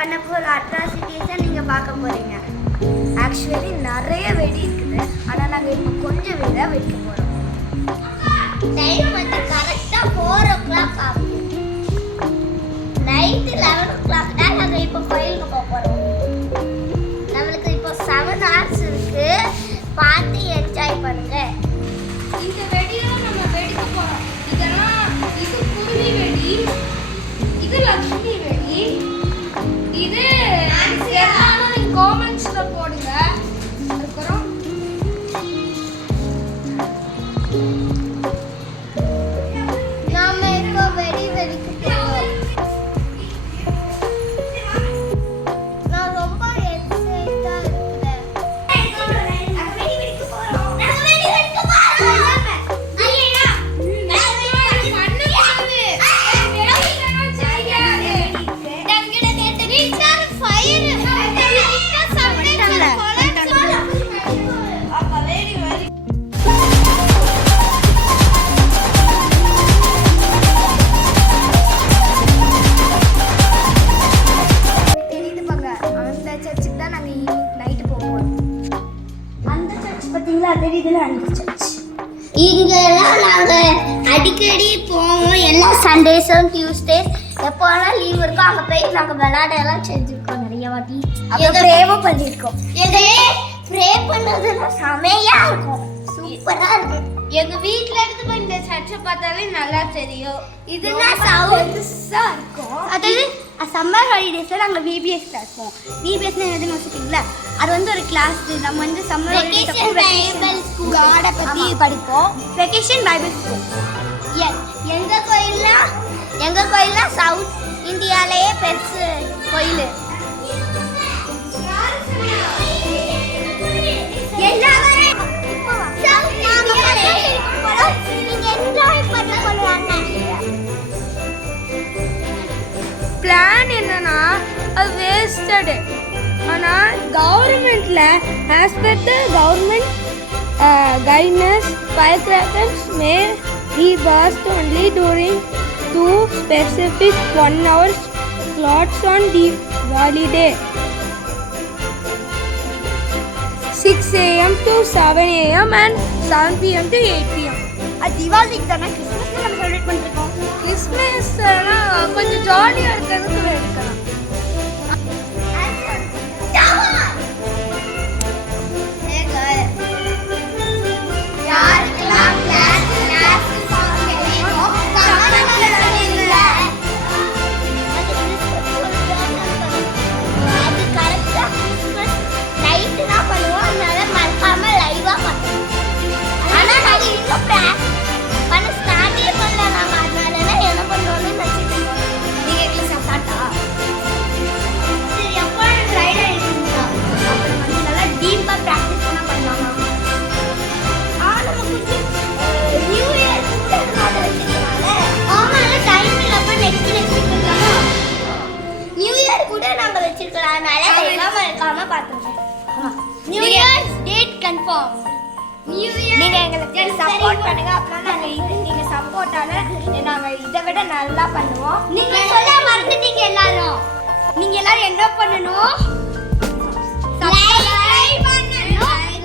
பண்ண போகிற அட்ராசிட்டிஸை நீங்கள் பார்க்க போகிறீங்க. ஆக்சுவலி நிறைய வெடி இருக்குது, ஆனால் நாங்கள் இப்போ கொஞ்சம் வெடி தான் வெடிக்க போகிறோம். டைம் வந்து கரெக்டாக 4 o'clock ஆகும். நைட்டு 11 o'clock தான் நாங்கள் இப்போ கோயிலுக்கு போக போகிறோம். நம்மளுக்கு இப்போ 7 hours இருக்கு, பார்த்து என்ஜாய் பண்ணுங்க. இந்த வெடியும் நம்ம வெடிக்க போகிறோம். இது குருவி வெடி, இது லக்ஷ்மி வெடி, இது காமெண்ட்ஸ்ல போடுங்க. அதுக்கப்புறம் நாம இப்போ வெடி வெடிக்க போறோம். நான் ரொம்ப எக்ஸைட்டா இருக்கேன். நாங்க வெடி வெடிக்க போறோம். ஐயா தெரியுது பாங்க, அந்த சர்ச்சுக்கு தான் நாங்கள் ஈவினிங் நைட்டு போக போகிறோம். அந்த சர்ச் பார்த்தீங்களா, தெரியுதுல அந்த சர்ச். இங்கெல்லாம் நாங்கள் அடிக்கடி போவோம். எல்லா சண்டேஸும் டியூஸ்டேஸ் எப்போலாம் லீவ் இருக்கோ அங்கே போய் நாங்கள் விளையாட எல்லாம் செஞ்சுருக்கோம் நிறைய வாட்டி. அப்புறம் ப்ரேவும் பண்ணியிருக்கோம். ப்ரே பண்ணதுன்னா செமையா இருக்கும், சூப்பராக இருக்கும். எங்க வீட்ல இருந்து போய் இந்த சர்ச்சை பார்த்தாலே நல்லா தெரியும். இதெல்லாம் சவுண்ட்ஸா இருக்கும். அதாவது சம்மர் ஹாலிடேஸ்ல நாங்கள் விபிஎஸ்ல இருப்போம். விபிஎஸ்ல என்னதுன்னு வச்சுக்கிங்களா, அது வந்து ஒரு கிளாஸ். நம்ம வந்து சம்மர் ஹாலிடேஸ் காடை பற்றி படிப்போம். Vacation Bible school. எங்கள் கோயில்லாம் சவுத் இந்தியாவிலேயே பெருசு கோயில். பிளான் என்னன்னா அது வேஸ்டடு. ஆனால் கவர்மெண்ட்ல as per the government guidance fire crackers May be burst only during 2 specific 1 hour slots on Diwali day, 6 AM to 7 AM and 7 PM to 8 PM. அது தீபாவளிக்கு தானே, கிறிஸ்மஸ் நம்ம செலிப்ரேட் பண்ணிருக்கோம். கிறிஸ்மஸ்னா கொஞ்சம் ஜாலியாக இருக்கிறதுக்கு எடுக்கலாம். New year date confirm. நீங்க எங்களுக்கு சப்போர்ட் பண்ணுங்க, அப்புறம் நீங்க சப்போர்ட்டால நாங்க இதை விட நல்லா பண்ணுவோம். நீங்க சொல்ல மறந்துட்டீங்க எல்லாரும். நீங்க எல்லாரும் என்ன பண்ணணும்?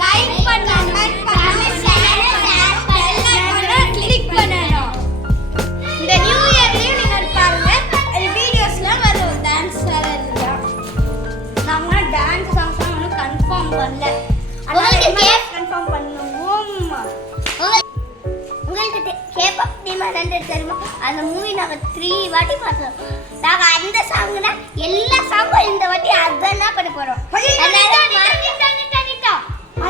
லைக் பண்ணணும், கிளிக் பண்ணணும். இந்த நியூ இயர்லயும் நீங்க பாருங்க, வீடியோஸ்ல வரும் டான்ஸ் வேற இல்லையா. நாம டான்ஸ் சாங்ஸ் ஒன்றும் கன்ஃபார்ம் பண்ணல, உங்களுக்கு கன்ஃபார்ம் பண்ணுவோம். உங்களுக்கு கேபாப் டிமாண்ட் தெரியுமா? அந்த மூவி நாங்கள் 3 வாட்டி பார்த்தோம். நாங்கள் அந்த சாங்னா எல்லா சாங்கும் இந்த வாட்டி அதான் பண்ண போகிறோம்.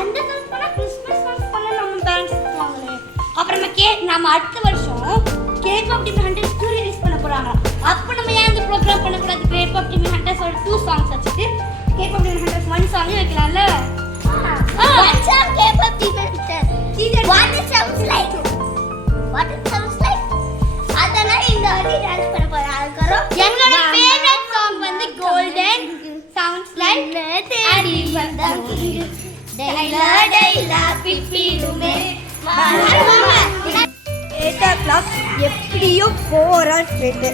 அந்த சாங்ஸ் பண்ணா கிறிஸ்மஸ் சாங்ஸ் பண்ண நம்ம டான்ஸ் பண்ணுவாங்களே. அப்புறமா நம்ம அடுத்த வருஷம் கேபாப் டிமாண்ட் 2 ரிலீஸ் பண்ண போறாங்க. அப்போ நம்ம ஏன் இந்த ப்ரோக்ராம் பண்ணக்கூடாது? கேபாப் டிமாண்ட் 2 சாங்ஸ் வச்சுட்டு கேபாப் டிமாண்ட் 1 சாங் வைக்கலாம்ல. One song K-pop demon. What it sounds like? What it sounds like? அதனால இந்த வாட்டி டான்ஸ் பண்ண போறோம். அதுக்கப்புறம் எங்களோட ஃபேவரட் சாங் வந்து கோல்டன் சவுண்ட்ஸ் லைக் தேடி வந்தேன். டைலா டைலா பிப்பிடுமே. 8 o'clock எப்படியோ 4 hours லேட்டு.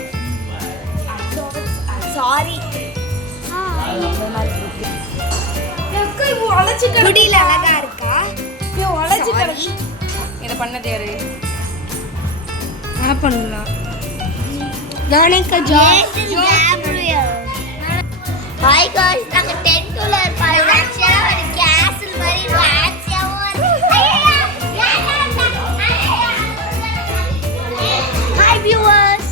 சாரி இந்த மாதிரி இருக்கு. முடியல அழகா இருக்கா இதை பண்ணது யாரு? நான் பண்ணலாம் நானேக்கா ஹாய் गाइस நாங்க 10th ல இருப்போம். ஆக்சுவலா ஒரு கேசல் மாதிரி ஃபேன்சியாவும் இருக்கு. Hi viewers.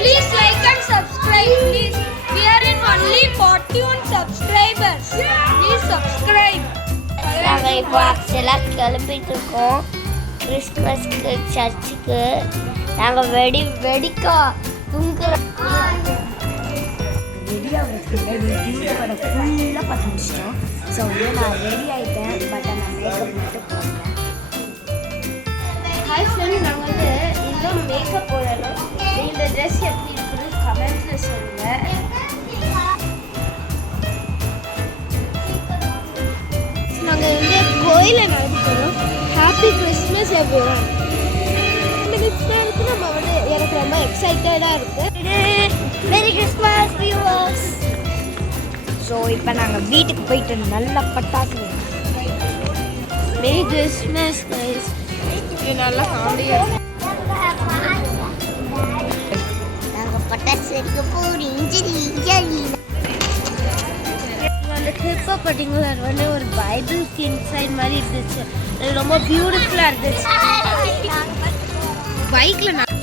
Please like and subscribe, please. We are in only 41 subscribers. Please subscribe. நாங்க இப்போ ஆக்சுவலா கிளம்பிட்டு இருக்கோம் கிறிஸ்மஸ்க்கு சர்ச்சுக்கு. நாங்க வெடிக்கா தூங்குறோம். ரெடி ஆகிறதுக்கு டியூட்டோட ஃபுல்லாக பார்த்து முடிச்சிட்டோம். ஸோ நான் ரெடி ஆகிட்டேன். பட் நான் மேக்கப் மட்டும் போடல. ஹாய் ஃப்ரெண்ட்ஸ், நாங்கள் இன்னும் மேக்கப் போடணும். இந்த ட்ரெஸ் எப்படி இருக்குன்னு கமெண்ட்ஸில் சொல்லுங்கள். நாங்கள் கோயிலில் நடந்து போகிறோம். Happy Christmas everyone. நம்ம எனக்கு ரொம்ப எக்ஸைட்டடாக இருக்குது. Merry Christmas viewers. ஸோ இப்போ நாங்கள் வீட்டுக்கு போயிட்டு நல்லா பட்டாசு மேரி கிறிஸ்மஸ் கைஸ். இது நல்லா காமெடியாக நாங்கள் பட்டாசு எடுக்க போகிறோம். ஜலி அந்த கிளிப்பை பார்த்தீங்களா, அது ஒரு பைபிள் இன்சைட் மாதிரி இருந்துச்சு. அது ரொம்ப பியூட்டிஃபுல்லாக இருந்துச்சு. பைக்கில் நாங்கள்